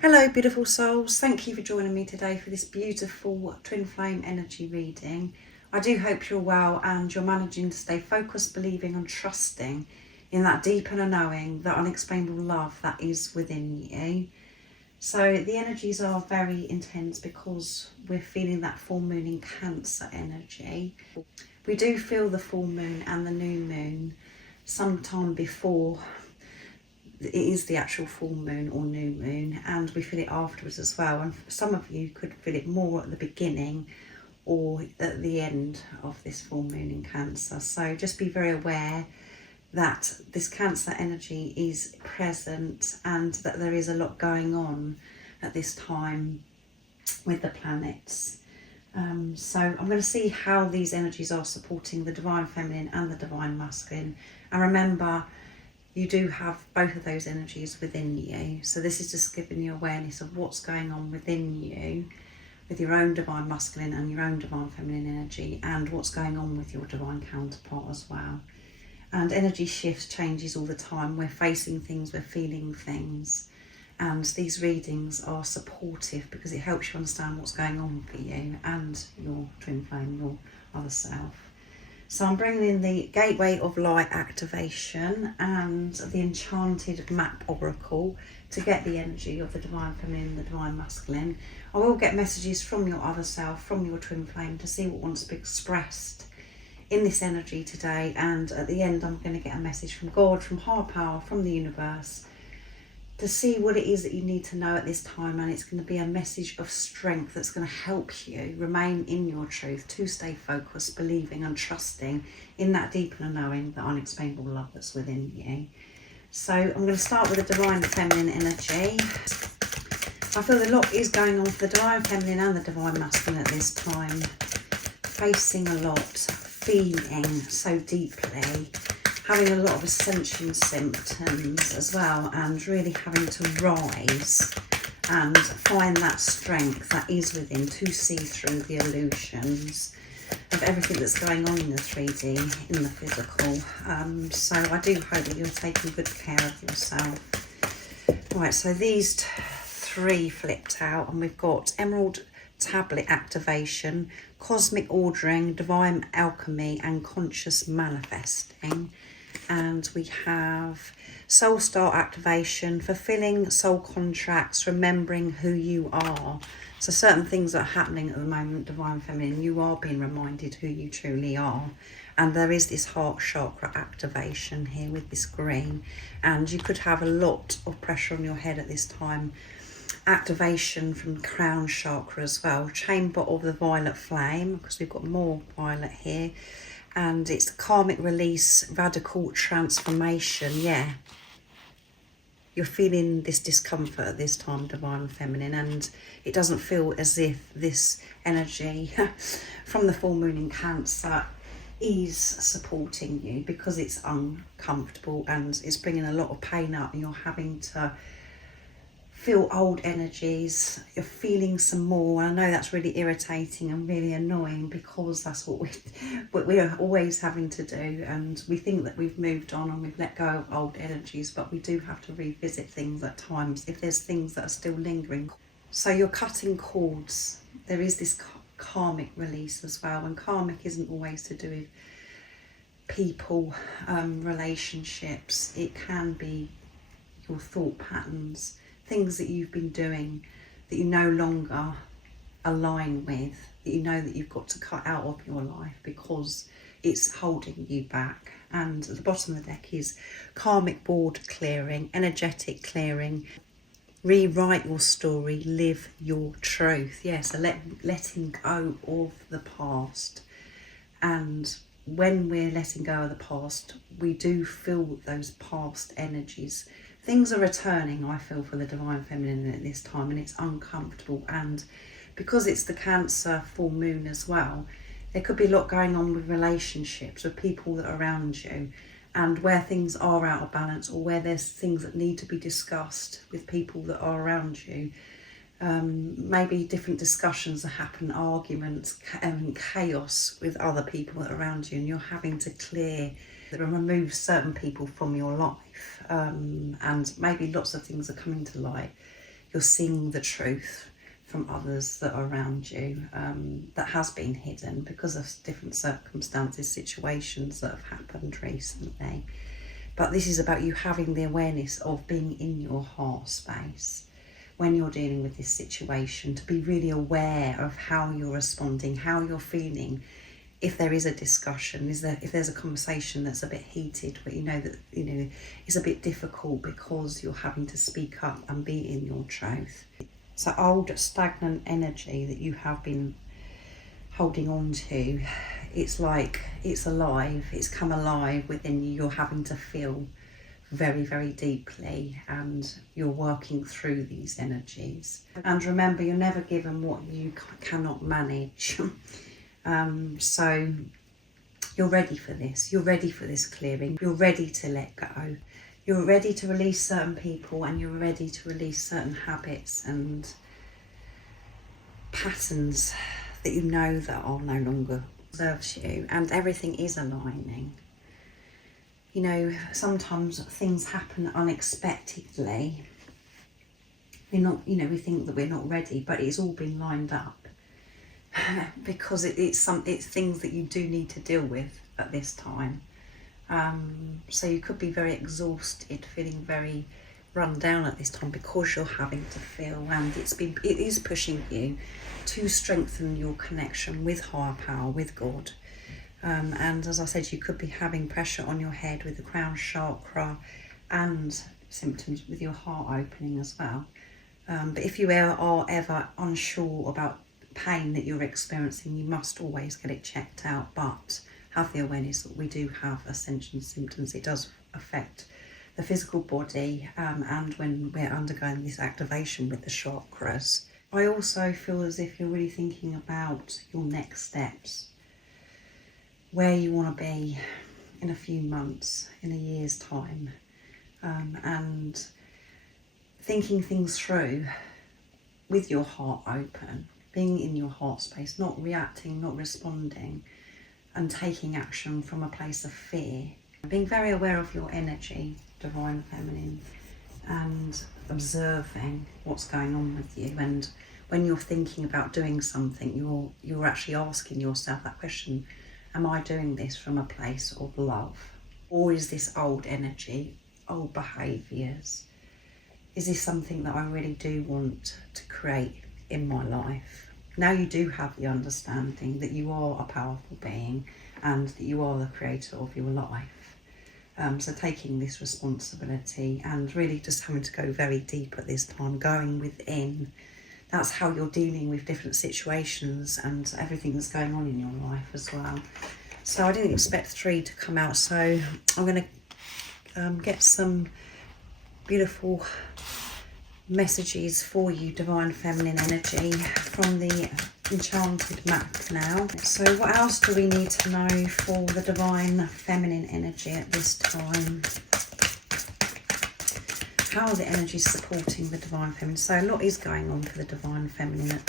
Hello beautiful souls, thank you for joining me today for this beautiful twin flame energy reading. I do hope you're well and you're managing to stay focused, believing and trusting in that deep inner knowing, that unexplainable love that is within you. So the energies are very intense because we're feeling that full moon in Cancer energy. We do feel the full moon and the new moon sometime before it is the actual full moon or new moon, and we feel it afterwards as well. And some of you could feel it more at the beginning or at the end of this full moon in Cancer. So just be very aware that this Cancer energy is present and that there is a lot going on at this time with the planets. So I'm going to see how these energies are supporting the Divine Feminine and the Divine Masculine. And remember, you do have both of those energies within you. So this is just giving you awareness of what's going on within you with your own Divine Masculine and your own Divine Feminine energy, and what's going on with your Divine counterpart as well. And energy shifts, changes all the time. We're facing things, we're feeling things. And these readings are supportive because it helps you understand what's going on for you and your twin flame, your other self. So I'm bringing in the Gateway of Light activation and the Enchanted Map Oracle to get the energy of the Divine Feminine and the Divine Masculine. I will get messages from your other self, from your twin flame, to see what wants to be expressed in this energy today. And at the end, I'm going to get a message from God, from higher power, from the universe, to see what it is that you need to know at this time. And it's going to be a message of strength that's going to help you remain in your truth, to stay focused, believing and trusting in that deeper knowing, the unexplainable love that's within you. So I'm going to start with the Divine Feminine energy. I feel a lot is going on for the Divine Feminine and the Divine Masculine at this time. Facing a lot, feeling so deeply, having a lot of ascension symptoms as well, and really having to rise and find that strength that is within to see through the illusions of everything that's going on in the 3D, in the physical. So I do hope that you're taking good care of yourself. Right, so these three flipped out, and we've got Emerald Tablet activation, Cosmic Ordering, Divine Alchemy and Conscious Manifesting. And we have Soul Star activation, fulfilling soul contracts, remembering who you are. So certain things that are happening at the moment, Divine Feminine, you are being reminded who you truly are. And there is this heart chakra activation here with this green. And you could have a lot of pressure on your head at this time. Activation from crown chakra as well. Chamber of the violet flame, because we've got more violet here. And it's karmic release, radical transformation. Yeah, you're feeling this discomfort at this time, Divine Feminine, and it doesn't feel as if this energy from the full moon in Cancer is supporting you, because it's uncomfortable and it's bringing a lot of pain up, and you're having to feel old energies. You're feeling some more. I know that's really irritating and really annoying, because that's what we're always having to do, and we think that we've moved on and we've let go of old energies, but we do have to revisit things at times if there's things that are still lingering. So you're cutting cords. There is this karmic release as well, and karmic isn't always to do with people, relationships. It can be your thought patterns, things that you've been doing that you no longer align with, that you know that you've got to cut out of your life because it's holding you back. And at the bottom of the deck is karmic board clearing, energetic clearing, rewrite your story, live your truth. Yeah, so letting go of the past. And when we're letting go of the past, we do feel those past energies. Things are returning, I feel, for the Divine Feminine at this time, and it's uncomfortable. And because it's the Cancer full moon as well, there could be a lot going on with relationships, with people that are around you, and where things are out of balance, or where there's things that need to be discussed with people that are around you. Maybe different discussions that happen, arguments, chaos with other people that are around you, and you're having to clear and remove certain people from your life. And maybe lots of things are coming to light you're seeing the truth from others that are around you, that has been hidden because of different circumstances, situations that have happened recently. But this is about you having the awareness of being in your heart space when you're dealing with this situation, to be really aware of how you're responding, how you're feeling. If there is a discussion, if there's a conversation that's a bit heated, but you know that it's a bit difficult because you're having to speak up and be in your truth. So old stagnant energy that you have been holding on to, it's like it's alive, it's come alive within you. You're having to feel very, very deeply, and you're working through these energies. And remember, you're never given what you cannot manage. So you're ready for this. You're ready for this clearing. You're ready to let go. You're ready to release certain people, and you're ready to release certain habits and patterns that you know that are no longer serves you, and everything is aligning. You know, sometimes things happen unexpectedly. We think that we're not ready, but it's all been lined up. Because it's things that you do need to deal with at this time. So you could be very exhausted, feeling very run down at this time because you're having to feel, and it is pushing you to strengthen your connection with higher power, with God. And as I said, you could be having pressure on your head with the crown chakra and symptoms with your heart opening as well. But if you are ever unsure about pain that you're experiencing, you must always get it checked out, but have the awareness that we do have ascension symptoms. It does affect the physical body, and when we're undergoing this activation with the chakras. I also feel as if you're really thinking about your next steps, where you want to be in a few months, in a year's time, and thinking things through with your heart open, being in your heart space, not reacting, not responding, and taking action from a place of fear. Being very aware of your energy, Divine Feminine, and observing what's going on with you. And when you're thinking about doing something, you're actually asking yourself that question: am I doing this from a place of love? Or is this old energy, old behaviours? Is this something that I really do want to create in my life? Now you do have the understanding that you are a powerful being and that you are the creator of your life. So taking this responsibility and really just having to go very deep at this time, going within. That's how you're dealing with different situations and everything that's going on in your life as well. So I didn't expect 3 to come out, so I'm going to get some beautiful messages for you, Divine Feminine energy, from the Enchanted map now. So what else do we need to know for the Divine Feminine energy at this time? How are the energies supporting the Divine Feminine? So a lot is going on for the Divine Feminine.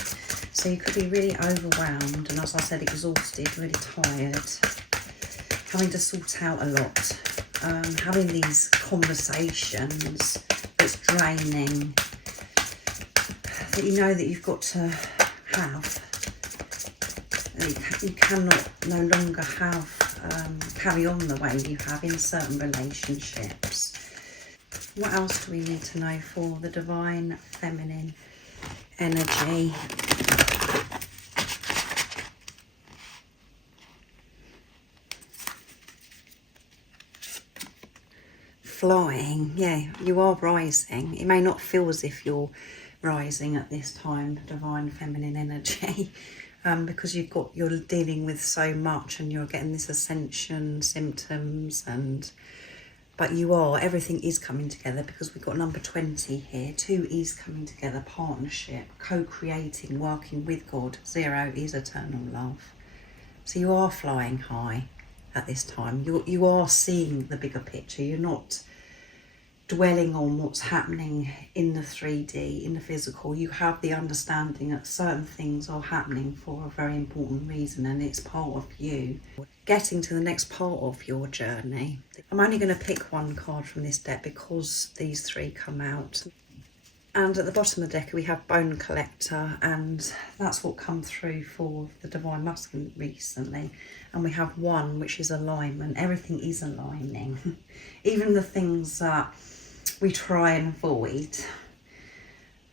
So you could be really overwhelmed and, as I said, exhausted, really tired, having to sort out a lot, having these conversations that's draining, that you know that you've got to have. You cannot no longer carry on the way you have in certain relationships. What else do we need to know for the Divine Feminine energy? Flying, yeah, you are rising. It may not feel as if you're rising at this time, Divine Feminine energy, because you're dealing with so much and you're getting this ascension symptoms, but everything is coming together, because we've got number 20 here. 2 is coming together, partnership, co-creating, working with God. 0 is eternal love. So you are flying high at this time. You are seeing the bigger picture. You're not dwelling on what's happening in the 3D, in the physical. You have the understanding that certain things are happening for a very important reason, and it's part of you getting to the next part of your journey. I'm only going to pick one card from this deck because these 3 come out. And at the bottom of the deck we have Bone Collector, and that's what come through for the Divine Masculine recently. And we have one which is alignment. Everything is aligning. Even the things that we try and avoid,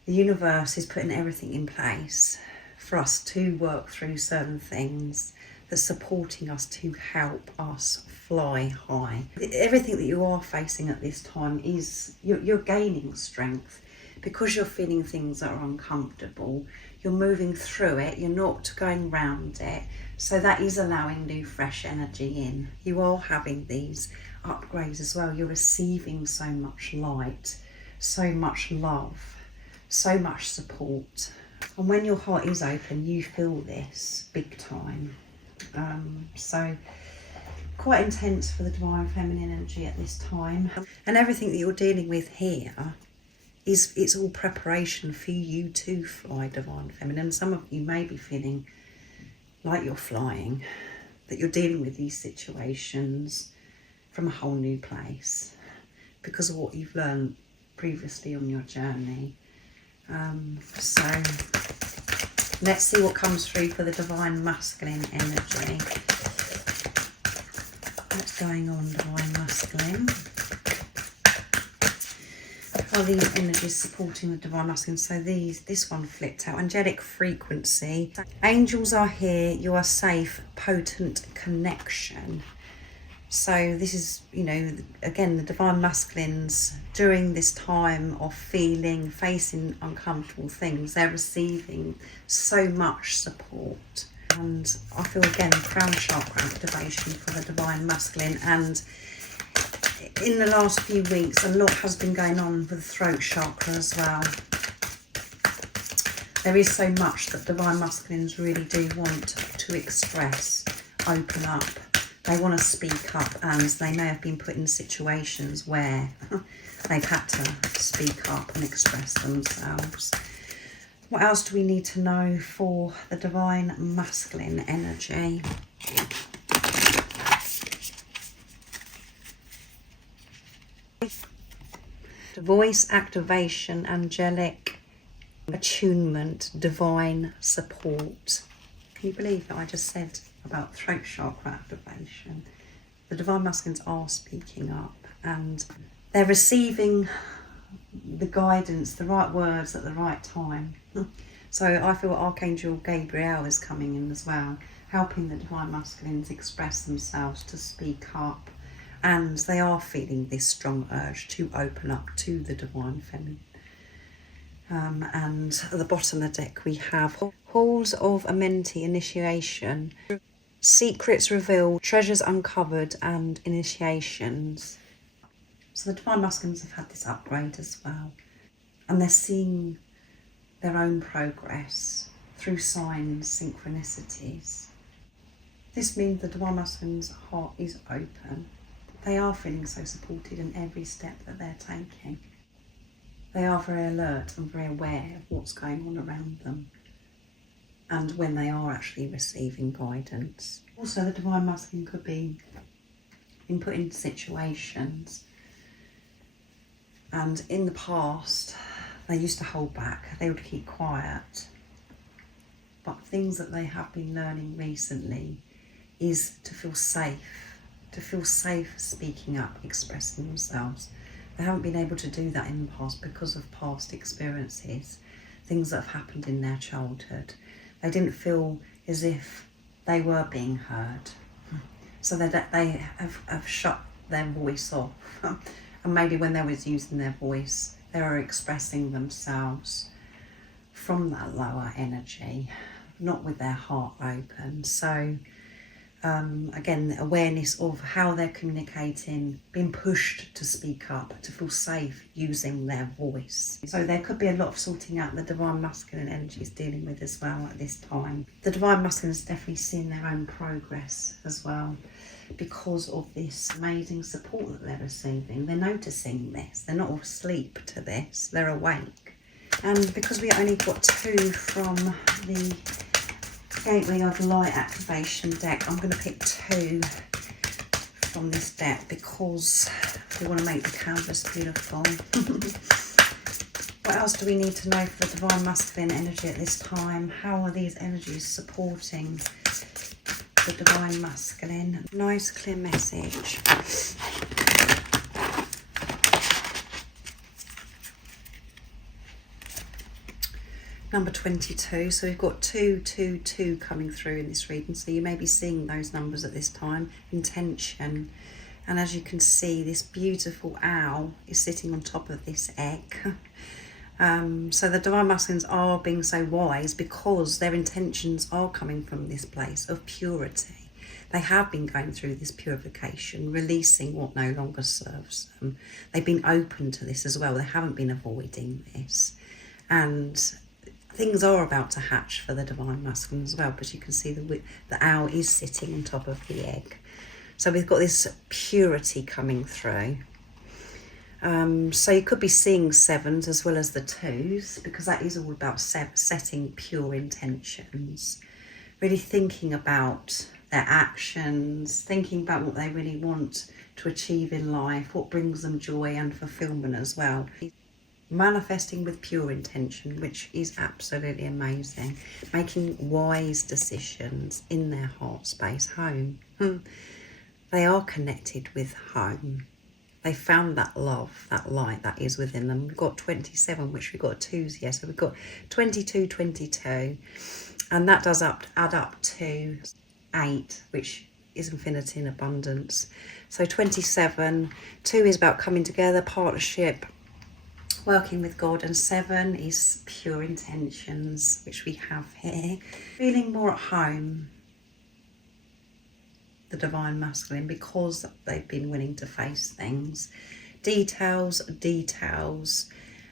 the universe is putting everything in place for us to work through certain things, that's supporting us to help us fly high. Everything that you are facing at this time is you're gaining strength. Because you're feeling things that are uncomfortable, you're moving through it, you're not going round it. So that is allowing new fresh energy in. You are having these upgrades as well. You're receiving so much light, so much love, so much support. And when your heart is open, you feel this big time. So quite intense for the Divine Feminine energy at this time. And everything that you're dealing with here, it's all preparation for you to fly Divine Feminine. Some of you may be feeling like you're flying, that you're dealing with these situations from a whole new place because of what you've learned previously on your journey. So let's see what comes through for the Divine Masculine energy. What's going on, Divine Masculine? Are the energies supporting the Divine Masculine? So this one flipped out. Angelic frequency. Angels are here. You are safe. Potent connection. So this is, you know, again, the Divine Masculines during this time of facing uncomfortable things, they're receiving so much support. And I feel again crown chakra activation for the Divine Masculine. And in the last few weeks, a lot has been going on with the throat chakra as well. There is so much that Divine Masculines really do want to express, open up. They want to speak up, and they may have been put in situations where they've had to speak up and express themselves. What else do we need to know for the Divine Masculine energy? Voice activation, angelic attunement, divine support. Can you believe that I just said about throat chakra activation? The Divine Masculines are speaking up and they're receiving the guidance, the right words at the right time. So I feel Archangel Gabriel is coming in as well, helping the Divine Masculines express themselves, to speak up. And they are feeling this strong urge to open up to the Divine Feminine. And at the bottom of the deck we have Halls of Amenti, initiation, secrets revealed, treasures uncovered, and initiations. So the Divine Masculines have had this upgrade as well. And they're seeing their own progress through signs, synchronicities. This means the Divine Masculine's heart is open. They are feeling so supported in every step that they're taking. They are very alert and very aware of what's going on around them and when they are actually receiving guidance. Also, the Divine Masculine could be being put into situations, and in the past they used to hold back, they would keep quiet. But things that they have been learning recently is to feel safe speaking up, expressing themselves. They haven't been able to do that in the past because of past experiences, things that have happened in their childhood. They didn't feel as if they were being heard. So they have shut their voice off. And maybe when they was using their voice, they were expressing themselves from that lower energy, not with their heart open. So again, the awareness of how they're communicating, being pushed to speak up, to feel safe using their voice. So there could be a lot of sorting out the Divine Masculine energy is dealing with as well at this time. The Divine Masculine is definitely seeing their own progress as well because of this amazing support that they're receiving. They're noticing this. They're not all asleep to this. They're awake. And because we only got 2 from the Gateway of Light activation deck, I'm going to pick 2 from this deck because we want to make the canvas beautiful. What else do we need to know for the Divine Masculine energy at this time? How are these energies supporting the Divine Masculine? Nice clear message. Number 22, so we've got 222 coming through in this reading, so you may be seeing those numbers at this time. Intention, and as you can see, this beautiful owl is sitting on top of this egg. So the Divine Masculines are being so wise because their intentions are coming from this place of purity. They have been going through this purification, releasing what no longer serves them. They've been open to this as well. They haven't been avoiding this, and things are about to hatch for the Divine Masculine as well, because you can see the owl is sitting on top of the egg. So we've got this purity coming through. So you could be seeing sevens as well as the twos, because that is all about setting pure intentions, really thinking about their actions, thinking about what they really want to achieve in life, what brings them joy and fulfillment as well. Manifesting with pure intention, which is absolutely amazing. Making wise decisions in their heart space, home. They are connected with home. They found that love, that light that is within them. We've got 27, which we've got twos here. So we've got 22, 22. And that does add up to 8, which is infinity and abundance. So 27, 2 is about coming together, partnership, working with God, and 7 is pure intentions, which we have here. Feeling more at home, the Divine Masculine, because they've been willing to face things. Details,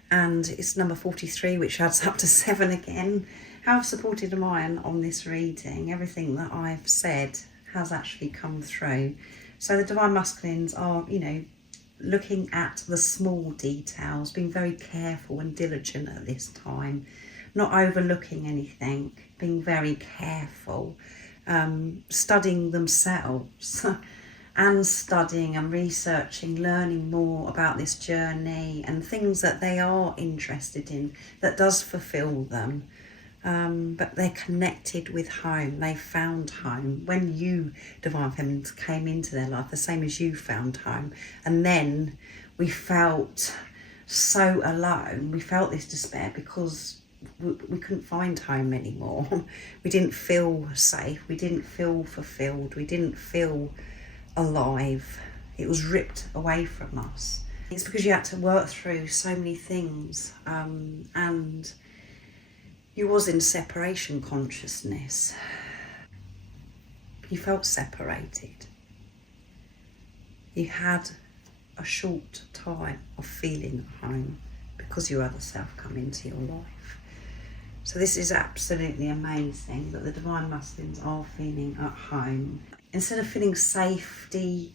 and it's number 43, which adds up to 7 again. How supported am I on this reading? Everything that I've said has actually come through. So the Divine Masculines are, looking at the small details, being very careful and diligent at this time, not overlooking anything, being very careful, studying themselves and studying and researching, learning more about this journey and things that they are interested in that does fulfill them. But they're connected with home. They found home when you, Divine Feminines, came into their life, the same as you found home. And then we felt so alone. We felt this despair because we couldn't find home anymore. We didn't feel safe. We didn't feel fulfilled. We didn't feel alive. It was ripped away from us. It's because you had to work through so many things, and you was in separation consciousness. You felt separated. You had a short time of feeling at home because your other self come into your life. So this is absolutely amazing that the Divine Masculines are feeling at home. Instead of feeling safety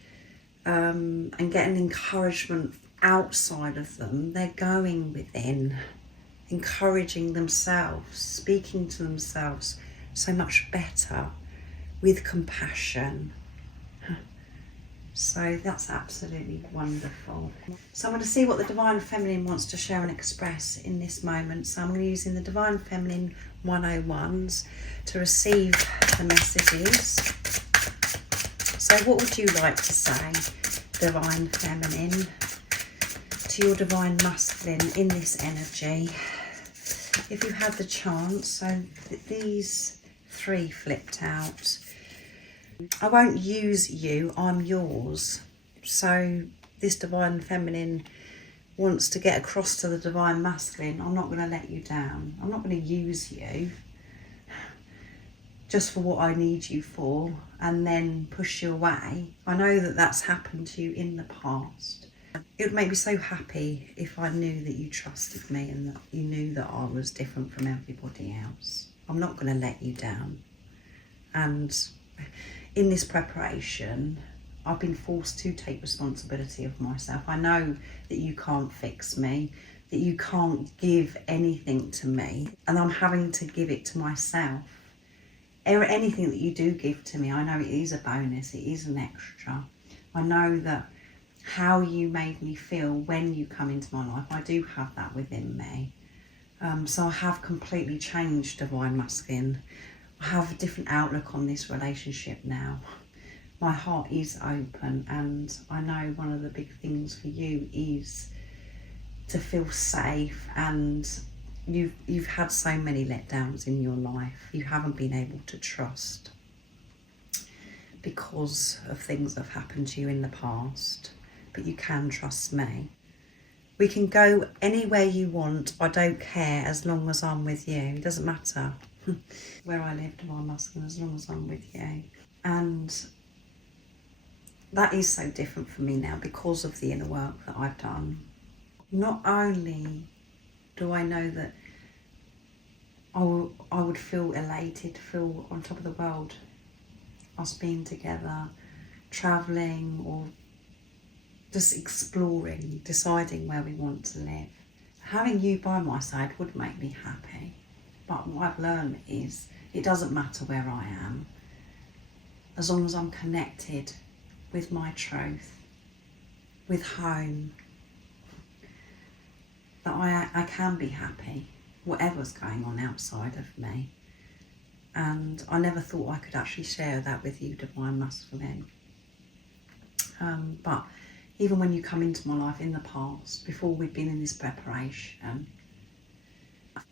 and getting encouragement outside of them, they're going within, encouraging themselves, speaking to themselves so much better with compassion. So that's absolutely wonderful. So I'm going to see what the Divine Feminine wants to share and express in this moment. So I'm going to be using the Divine Feminine 101s to receive the messages. So what would you like to say, Divine Feminine, to your Divine Masculine in this energy? If you had the chance, so these 3 flipped out. I won't use you, I'm yours. So this Divine Feminine wants to get across to the Divine Masculine, I'm not going to let you down. I'm not going to use you just for what I need you for and then push you away. I know that that's happened to you in the past. It would make me so happy if I knew that you trusted me and that you knew that I was different from everybody else. I'm not going to let you down. And in this preparation, I've been forced to take responsibility of myself. I know that you can't fix me, that you can't give anything to me, and I'm having to give it to myself. Anything that you do give to me, I know it is a bonus, it is an extra. I know that how you made me feel when you come into my life. I do have that within me. So I have completely changed, Divine Masculine. I have a different outlook on this relationship now. My heart is open, and I know one of the big things for you is to feel safe, and you've had so many letdowns in your life. You haven't been able to trust because of things that have happened to you in the past, but you can trust me. We can go anywhere you want. I don't care as long as I'm with you. It doesn't matter where I live, Divine Masculine, as long as I'm with you. And that is so different for me now because of the inner work that I've done. Not only do I know that I would feel elated, feel on top of the world, us being together, travelling, or just exploring, deciding where we want to live. Having you by my side would make me happy. But what I've learned is it doesn't matter where I am, as long as I'm connected with my truth, with home, that I can be happy, whatever's going on outside of me. And I never thought I could actually share that with you, Divine Masculine. But even when you come into my life in the past, before we'd been in this preparation,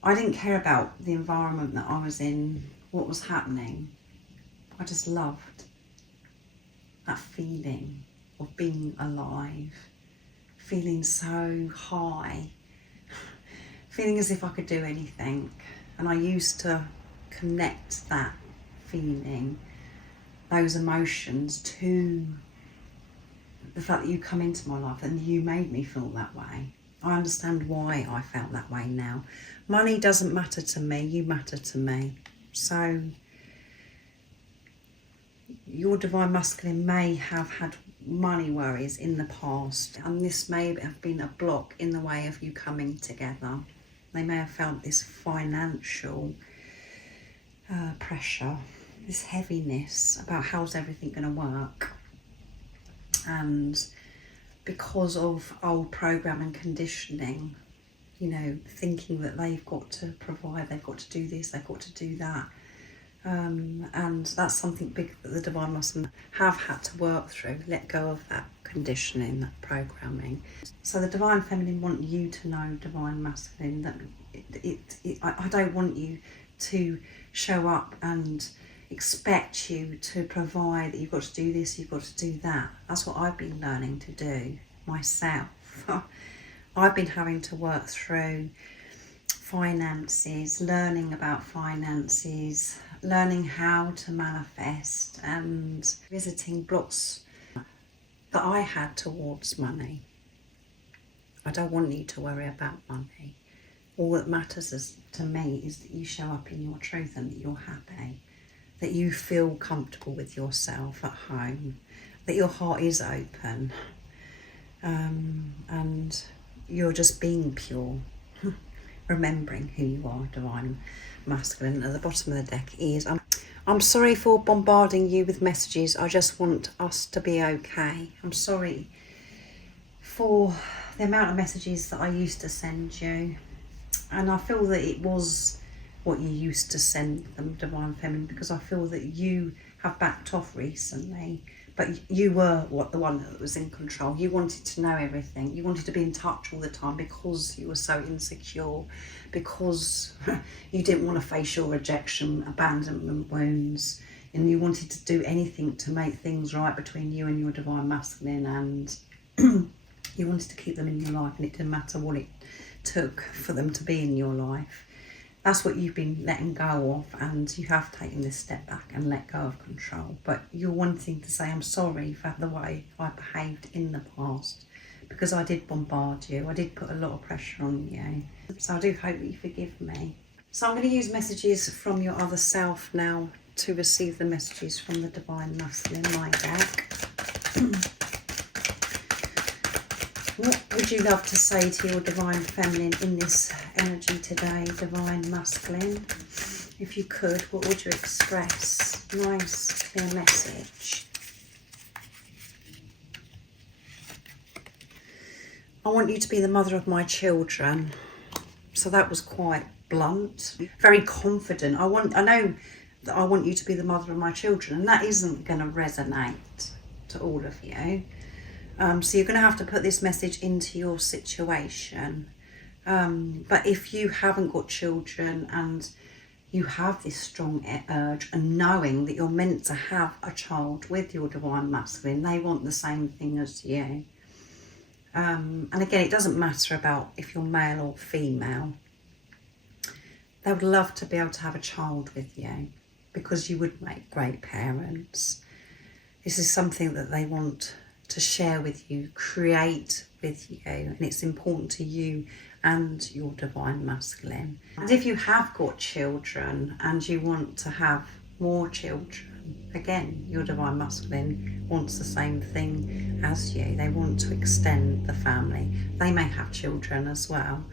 I didn't care about the environment that I was in, what was happening. I just loved that feeling of being alive, feeling so high, feeling as if I could do anything. And I used to connect that feeling, those emotions, to the fact that you come into my life and you made me feel that way. I understand why I felt that way now. Money doesn't matter to me, you matter to me. So your Divine Masculine may have had money worries in the past, and this may have been a block in the way of you coming together. They may have felt this financial pressure, this heaviness about how's everything going to work. And because of old program and conditioning, you know, thinking that they've got to provide, they've got to do this, they've got to do that. And that's something big that the Divine Masculine have had to work through, let go of that conditioning, that programming. So the Divine Feminine want you to know, Divine Masculine, that I don't want you to show up and expect you to provide, that you've got to do this, you've got to do that. That's what I've been learning to do myself. I've been having to work through finances, learning about finances, learning how to manifest, and visiting blocks that I had towards money. I don't want you to worry about money. All that matters to me is that you show up in your truth and that you're happy, that you feel comfortable with yourself at home, that your heart is open, and you're just being pure, remembering who you are, Divine Masculine. At the bottom of the deck is, I'm sorry for bombarding you with messages. I just want us to be okay. I'm sorry for the amount of messages that I used to send you. And I feel that it was what you used to send them, Divine Feminine, because I feel that you have backed off recently, but you were the one that was in control. You wanted to know everything. You wanted to be in touch all the time because you were so insecure, because you didn't want to face your rejection, abandonment wounds, and you wanted to do anything to make things right between you and your Divine Masculine, and you wanted to keep them in your life, and it didn't matter what it took for them to be in your life. That's what you've been letting go of, and you have taken this step back and let go of control. But you're wanting to say, I'm sorry for the way I behaved in the past, because I did bombard you, I did put a lot of pressure on you. So I do hope that you forgive me. So I'm going to use messages from your other self now to receive the messages from the Divine Masculine, my deck. What would you love to say to your Divine Feminine in this energy today, Divine Masculine? If you could, what would you express? Nice, clear message. I want you to be the mother of my children. So that was quite blunt, very confident. I know that I want you to be the mother of my children, and that isn't going to resonate to all of you. So you're going to have to put this message into your situation. But if you haven't got children and you have this strong urge and knowing that you're meant to have a child with your divine masculine, they want the same thing as you. And again, it doesn't matter about if you're male or female. They would love to be able to have a child with you because you would make great parents. This is something that they want to share with you, create with you, and it's important to you and your divine masculine. And if you have got children and you want to have more children, again, your divine masculine wants the same thing as you. They want to extend the family. They may have children as well.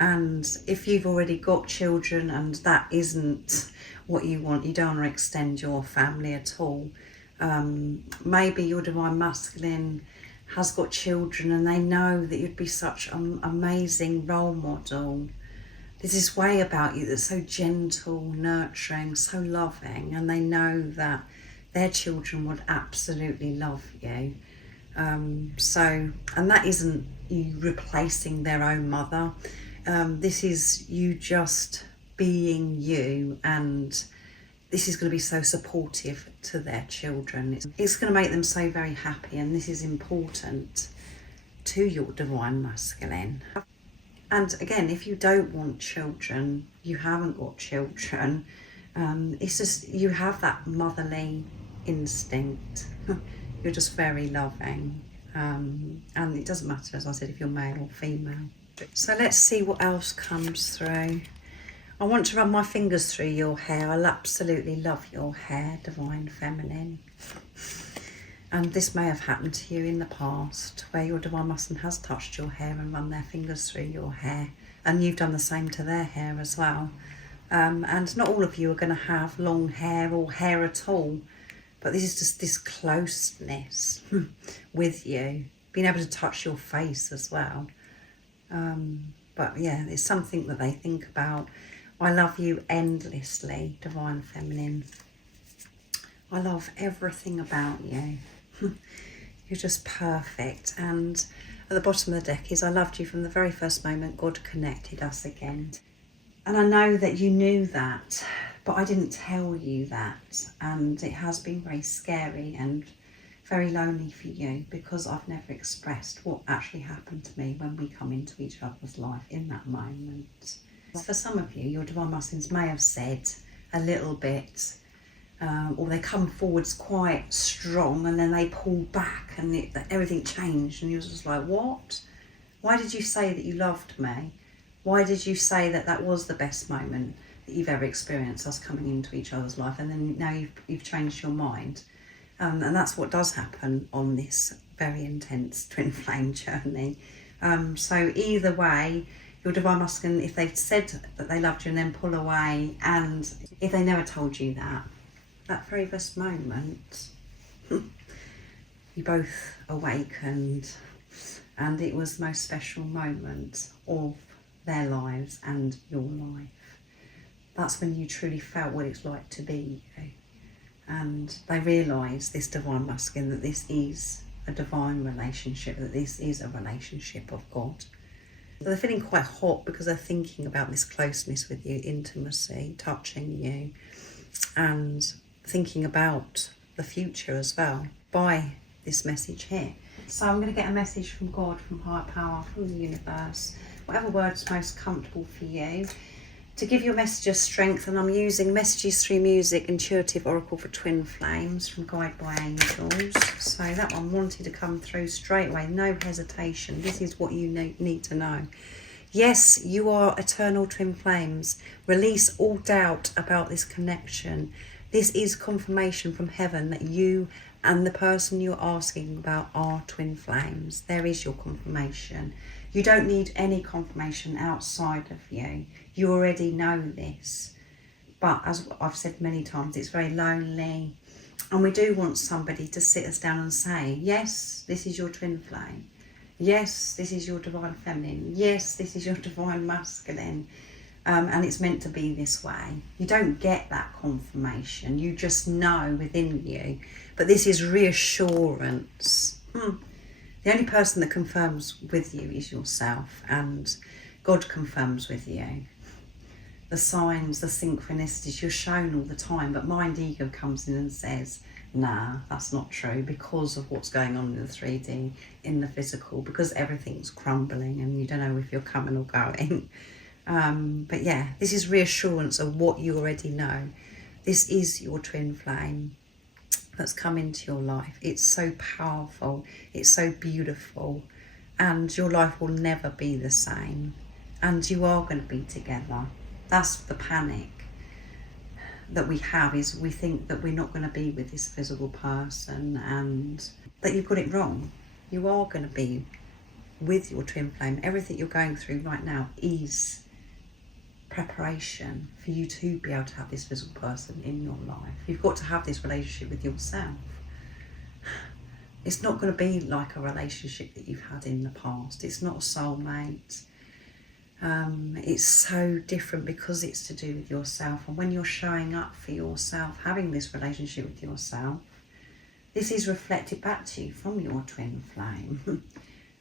And if you've already got children and that isn't what you want, you don't want to extend your family at all, maybe your divine masculine has got children and they know that you'd be such an amazing role model. There's this way about you that's so gentle, nurturing, so loving, and they know that their children would absolutely love you. And that isn't you replacing their own mother. This is you just being you, and this is going to be so supportive to their children. It's going to make them so very happy, and this is important to your divine masculine. And again, if you don't want children, you haven't got children, it's just you have that motherly instinct. You're just very loving, and it doesn't matter, as I said, if you're male or female. So let's see what else comes through. I want to run my fingers through your hair. I'll absolutely love your hair, divine feminine. And this may have happened to you in the past, where your divine masculine has touched your hair and run their fingers through your hair, and you've done the same to their hair as well. And not all of you are going to have long hair or hair at all, but this is just this closeness with you, being able to touch your face as well. But yeah, it's something that they think about. I love you endlessly, divine feminine. I love everything about you. You're just perfect. And at the bottom of the deck is I loved you from the very first moment God connected us again. And I know that you knew that, but I didn't tell you that. And it has been very scary and very lonely for you because I've never expressed what actually happened to me when we come into each other's life in that moment. For some of you, your divine masculines may have said a little bit, or they come forwards quite strong and then they pull back and everything changed, and you was just like, what? Why did you say that you loved me? Why did you say that that was the best moment that you've ever experienced, us coming into each other's life, and then now you've changed your mind? And that's what does happen on this very intense twin flame journey. So either way, your divine masculine, if they've said that they loved you and then pull away, and if they never told you that very first moment, you both awakened, and it was the most special moment of their lives and your life. That's when you truly felt what it's like to be you. And they realise, this divine masculine, that this is a divine relationship, that this is a relationship of God. They're feeling quite hot because they're thinking about this closeness with you, intimacy, touching you, and thinking about the future as well by this message here. So I'm going to get a message from God, from higher power, from the universe, whatever word's most comfortable for you, to give you a message of strength. And I'm using Messages Through Music, Intuitive Oracle for Twin Flames from Guide by Angels. So that one wanted to come through straight away, no hesitation. This is what you need to know. Yes, you are eternal twin flames. Release all doubt about this connection. This is confirmation from heaven that you and the person you're asking about are twin flames. There is your confirmation. You don't need any confirmation outside of you. You already know this. But as I've said many times, it's very lonely. And we do want somebody to sit us down and say, yes, this is your twin flame. Yes, this is your divine feminine. Yes, this is your divine masculine. And it's meant to be this way. You don't get that confirmation. You just know within you. But this is reassurance. The only person that confirms with you is yourself, and God confirms with you. The signs, the synchronicities, you're shown all the time, but mind ego comes in and says, nah, that's not true, because of what's going on in the 3D, in the physical, because everything's crumbling and you don't know if you're coming or going. But yeah, this is reassurance of what you already know. This is your twin flame that's come into your life. It's so powerful, it's so beautiful, and your life will never be the same, and you are going to be together. That's the panic that we have, is we think that we're not going to be with this physical person, and that you've got it wrong. You are going to be with your twin flame. Everything you're going through right now is preparation for you to be able to have this physical person in your life. You've got to have this relationship with yourself. It's not going to be like a relationship that you've had in the past. It's not a soulmate. It's so different because it's to do with yourself. And when you're showing up for yourself, having this relationship with yourself, this is reflected back to you from your twin flame.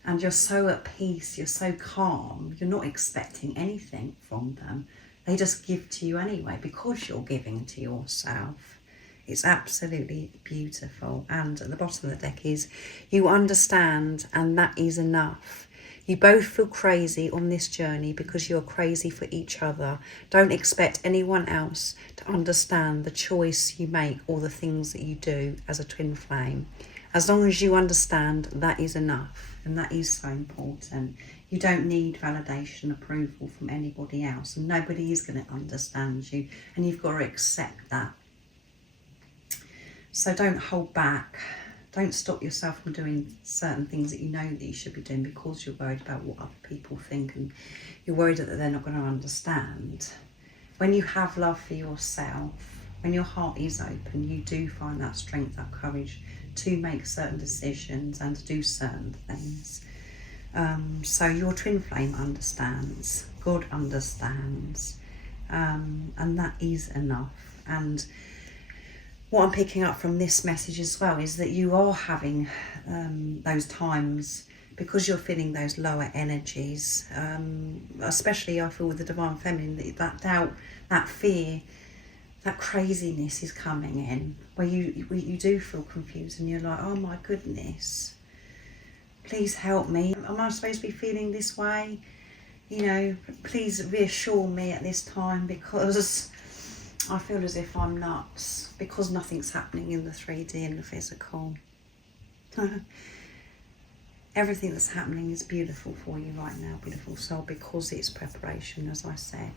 And you're so at peace, you're so calm, you're not expecting anything from them. They just give to you anyway because you're giving to yourself. It's absolutely beautiful. And at the bottom of the deck is, you understand, and that is enough. You both feel crazy on this journey because you're crazy for each other. Don't expect anyone else to understand the choice you make or the things that you do as a twin flame. As long as you understand, that is enough. And that is so important. You don't need validation, approval from anybody else. And nobody is going to understand you. And you've got to accept that. So don't hold back. Don't stop yourself from doing certain things that you know that you should be doing because you're worried about what other people think and you're worried that they're not going to understand. When you have love for yourself, when your heart is open, you do find that strength, that courage to make certain decisions and to do certain things. So your twin flame understands, God understands, and that is enough. And what I'm picking up from this message as well is that you are having those times because you're feeling those lower energies, especially I feel with the divine feminine, that doubt, that fear, that craziness is coming in, where you do feel confused and you're like, oh my goodness, please help me. Am I supposed to be feeling this way? You know, please reassure me at this time because I feel as if I'm nuts because nothing's happening in the 3D and the physical. Everything that's happening is beautiful for you right now, beautiful soul, because it's preparation, as I said.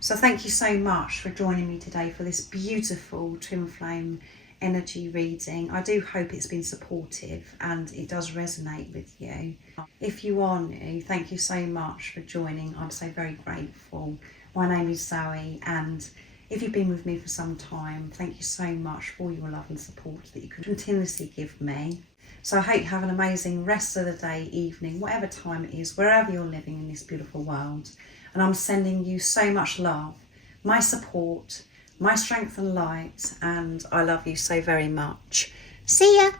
So thank you so much for joining me today for this beautiful twin flame energy reading. I do hope it's been supportive and it does resonate with you. If you are new, thank you so much for joining. I'm so very grateful. My name is Zoe, and if you've been with me for some time, thank you so much for your love and support that you can continuously give me. So I hope you have an amazing rest of the day, evening, whatever time it is, wherever you're living in this beautiful world. And I'm sending you so much love, my support, my strength and light, and I love you so very much. See ya!